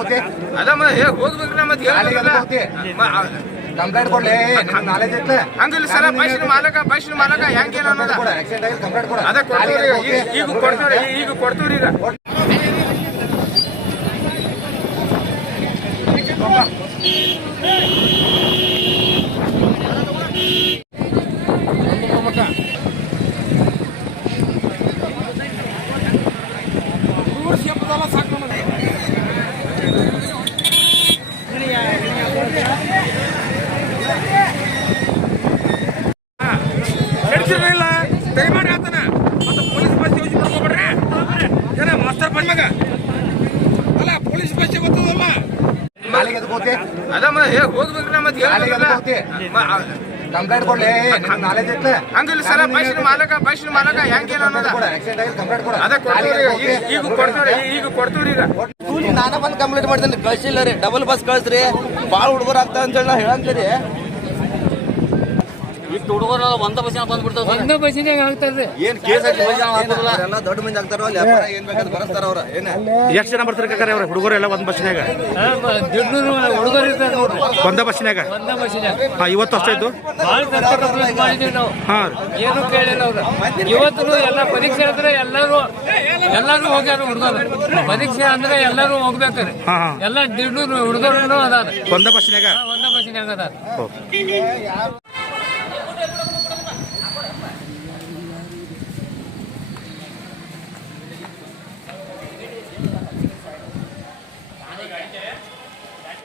ಹೋಗ್ಬೇಕ್ರಿ ಮತ್ತೆ ಕಂಪ್ಲೇಂಟ್ ಕೊಡ್ಲಿ ನಾಲೆಜ್ ಐತ್ಲ ಹಂಗಿಲ್ಲ ಸರ್ ಬೈಸಿನ ಮಾಲಕ ಹೆಂಗೇನ ಅನ್ನೋದ ಅದ ಕೊಡ್ತೀವ್ರಿ ಈಗ ಕೊಡ್ತೀವ್ರಿ ಈಗ ಇಲ್ಲ ದಯಮಾಡಿ ಆತನ ಮತ್ತೆ ಪೊಲೀಸ್ ಬಸ್ ಯೂಸ್ ಮಾಡ್ಕೊಬೇಡ್ರಿ ಏನ ಮಾಸ್ತರ್ ಬಂದ್ಮಾಗ ಅಲ್ಲ ಪೊಲೀಸ್ ಬಸ್ ಗೊತ್ತದಲ್ಲ ಹೋಗ್ಬೇಕ್ರಿ ಮತ್ತೆ ಕಂಪ್ಲೇಂಟ್ ಕೊಡ್ಲಿ ನಾಲೆಜ್ ಐತ್ಲ ಹಂಗಿಲ್ಲ ಸರ್ ಬೈಸಿನ ಮಾಲಕ ಹೆಂಗೇನ ಅನ್ನೋದ ಅದ ಕೊಡ್ತೀವ್ರಿ ಈಗ ಕೊಡ್ತೀವ್ರಿ ಈಗ ನಾನ ಬಂದು ಕಂಪ್ಲೇಂಟ್ ಮಾಡ್ತೇನೆ ಕಳ್ಸಿಲ್ಲ ರೀ ಡಬಲ್ ಬಸ್ ಕಳ್ಸ್ರಿ ಭಾಳ ಹುಡುಗರು ಆಗ್ತಾವ ಅಂತ ಹೇಳಿ ನಾ ಹೇಳಂತೀರಿ ಇಷ್ಟು ಹುಡುಗರು ಒಂದ ಬಸ್ಸಿನ ಬಂದ್ಬಿಡ್ತಾವ ಒಂದ ಬಸ್ಸಿನಾಗ ಆಗ್ತಾರ್ರಿ ಏನ್ ಕೇಸ್ ಎಲ್ಲ ದೊಡ್ಡ ಮಂದಿ ಆಗ್ತಾರ ಏನ್ ಬೇಕಾದ್ರೆ ಬರಸ್ತಾರ ಅವ್ರ ಏನ ಎಷ್ಟು ಜನ ಬರ್ತಾರೆ ಕಾಕ ಅವ್ರ ಹುಡುಗರು ಎಲ್ಲ ಒಂದ್ ಬಸ್ಸಿನಾಗ ಹುಡುಗರು ಇರ್ತಾರೆ ನೋಡ್ರಿ ಒಂದ ಬಸ್ಸಿನಾಗ ಒಂದ ಬಸ್ಸಿನಾಗ ಇವತ್ತು ಅಷ್ಟೇ ಇದ್ದು ಭಾಳ ಮಾಡಿದೀವಿ ನಾವು ಏನು ಕೇಳಿಲ್ಲ ಅವ್ರು ಇವತ್ತು ಎಲ್ಲ ಪರೀಕ್ಷೆ ಅಂದ್ರೆ ಎಲ್ಲರೂ ಹೋಗ್ಯಾರ ಹುಡುಗರು ಪರೀಕ್ಷೆ ಅಂದ್ರೆ ಎಲ್ಲರೂ ಹೋಗ್ಬೇಕ್ರಿ ಎಲ್ಲ ಹುಡುಗರು ಅದಾರ ಒಂದ ಬಸ್ಸಿನಾಗ ಅದಾರ